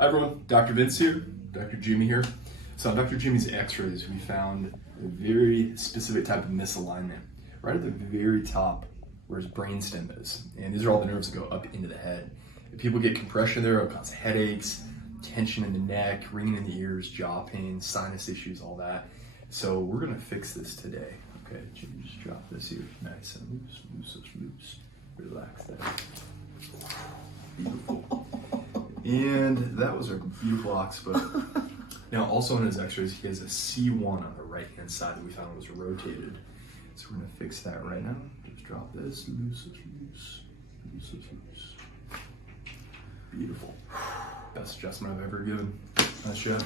Hi everyone, Dr. Vince here, Dr. Jimmy here. So on Dr. Jimmy's x-rays, we found a very specific type of misalignment right at the very top where his brainstem is. And these are all the nerves that go up into the head. If people get compression there, it'll cause headaches, tension in the neck, ringing in the ears, jaw pain, sinus issues, all that. So we're gonna fix this today. Okay, Jimmy, just drop this here. Nice and loose. Relax that. Beautiful. And that was our beautiful occiput. Now, also on his x-rays, he has a C1 on the right-hand side that we found was rotated. So we're gonna fix that right now. Just drop this, loose. Beautiful. Best adjustment I've ever given. Nice job.